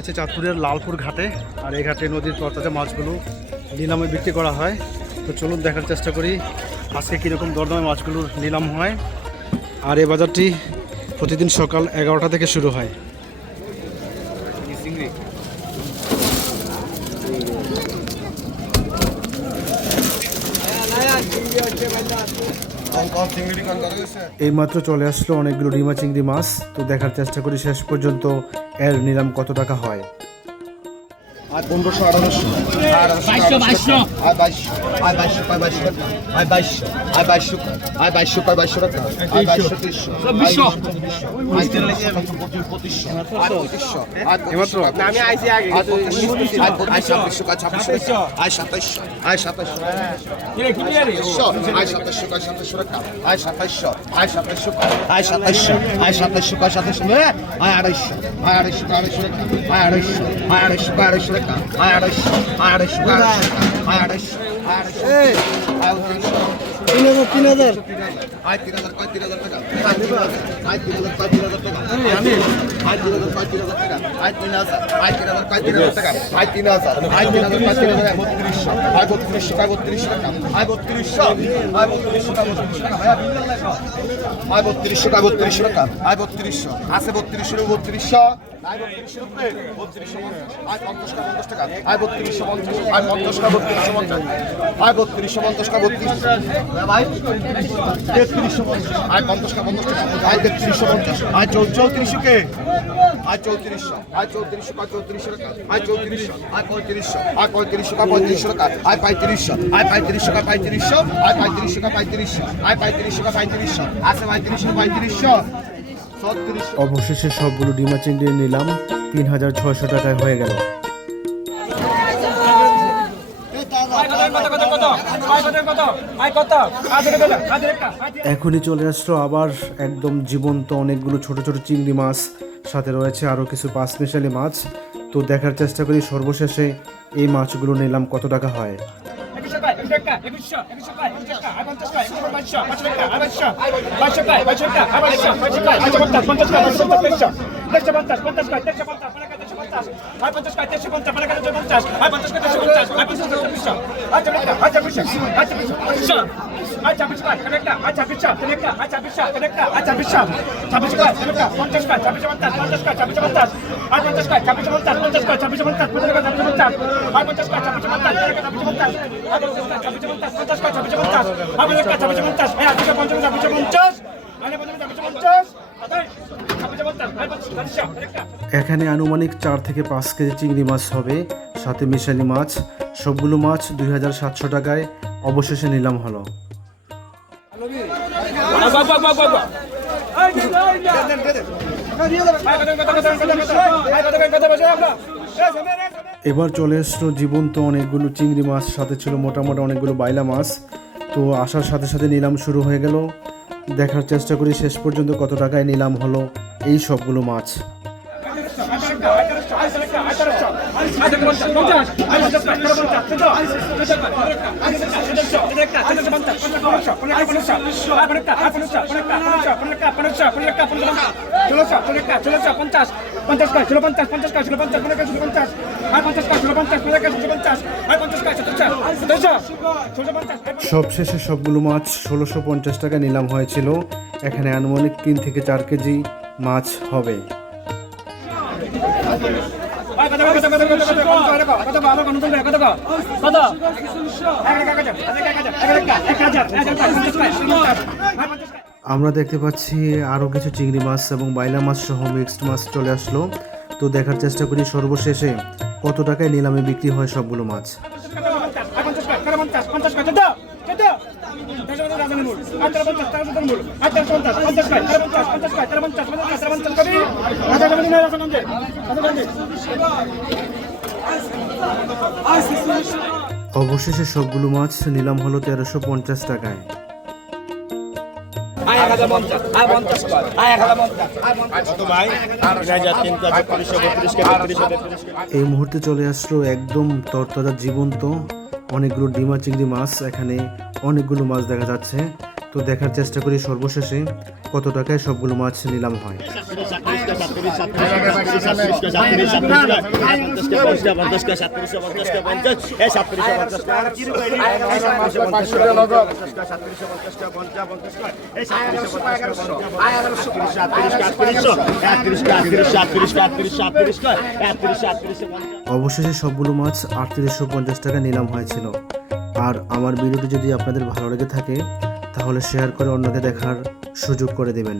আছি চাঁদপুরের লালপুর ঘাটে। আর এই ঘাটে নদীর তরতাজা মাছগুলো নিলামে বিক্রি করা হয়। তো চলুন দেখার চেষ্টা করি আজকে কীরকম দরদামে মাছগুলোর নিলাম হয়। আর এই বাজারটি প্রতিদিন সকাল 11টা থেকে শুরু হয়। এইমাত্র চলে আসলো অনেকগুলো ডিমা চিংড়ি মাছ। তো দেখার চেষ্টা করি শেষ পর্যন্ত এর নিলাম কত টাকা হয়। আর 1500 1800 আর 2200 আর 2200 আর 2200 আর 2200 আর 2200 টাকা আর 2200 আর 2500 আর এইমাত্র আমি আইছি আগে আর 2600 আর 2600 আর 2600 আর 2700 আর 2700 কিরে কি নিয়ে রে আর 2700 আর 2700 টাকা আর 2700 আর 2700 আর 2700 আর 2700 আর 2700 আর 250 আর 250 আর 250 টাকা আর 250 আর 250 আর 250 টাকা আর 250 আর 250 আর 250 আর 250 আর 3000 আয় 3000 কয় 3000 টাকা আয় 3000 কয় 3000 টাকা আমি আয় 3000 কয় 3000 টাকা আয় 3000 আয় 3000 কয় 3000 টাকা আয় 3000 আয় 3000 কয় 3000 টাকা 3200 আয় 3200 কয় 3200 টাকা আয় 3200 আয় 3200 টাকা 3200 টাকা ভাইয়া বিল লাগা আয় 3200 টাকা 3200 টাকা আয় 3200 আছে 3200 3200 আয় 3200 রুপে 3250 আয় 50 টাকা আয় 3250 আয় 50 টাকা 3250 আয় 3250 টাকা 32 ভাই 3350 আয় 50 টাকা 50 টাকা আয় 3350 আয় 3400 কে আয় 3400 আয় 3400 আয় 3400 টাকা আয় 3400 আয় 3500 আয় 3500 টাকা 3500 টাকা আয় 3500 আয় 3500 টাকা 3500 আয় 3500 টাকা 3500 আয় 3500 টাকা 3500 আছে 3500 3500 অবশেষে সবগুলো ডিমা চিংড়ি নিলাম 3600 টাকায় হয়ে গেল। এখনই চলে আসলো আবার একদম জীবন্ত অনেকগুলো ছোট ছোট চিংড়ি মাছ, সাথে রয়েছে আরও কিছু পাঁচমিশালি মাছ। তো দেখার চেষ্টা করি সর্বশেষে এই মাছগুলো নিলাম কত টাকা হয়। এখানে আনুমানিক 4 থেকে 5 কেজি চিংড়ি মাছ হবে, সাথে মিশালি মাছ। সবগুলো মাছ 2700 টাকায় অবশেষে নিলাম হলো। এবার চলে আসলো জীবন্ত অনেকগুলো চিংড়ি মাছ, সাথে ছিল মোটামুটি অনেকগুলো বাইলা মাছ। তো আসার সাথে সাথে নিলাম শুরু হয়ে গেল। দেখার চেষ্টা করি শেষ পর্যন্ত কত টাকায় নিলাম হলো এই সবগুলো মাছ। সবশেষে সবগুলো মাছ 1650 টাকা নিলাম হয়েছিল। এখানে আনুমানিক 3 থেকে 4 কেজি মাছ হবে। আমরা দেখতে পাচ্ছি আরও কিছু চিংড়ি মাছ এবং বাইলা মাছ সহ মিক্সড মাছ চলে আসলো। তো দেখার চেষ্টা করি সর্বশেষে কত টাকায় নিলামে বিক্রি হয় সবগুলো মাছ। অবশেষে সবগুলো মাছ নিলাম হলো 1350 টাকায়। এই মুহূর্তে চলে আসলো একদম তরতাজা জীবন্ত অনেকগুলো ডিমা চিংড়ি মাছ। এখানে অনেকগুলো মাছ দেখা যাচ্ছে। তো দেখার চেষ্টা করি সর্বশেষে কত টাকায় সবগুলো মাছ নিলাম হয়। অবশেষে সবগুলো মাছ 3850 টাকা নিলাম হয়েছিল। আর আমার ভিডিওটি যদি আপনাদের ভালো লেগে থাকে তাহলে শেয়ার করে অন্যকে দেখার সুযোগ করে দেবেন।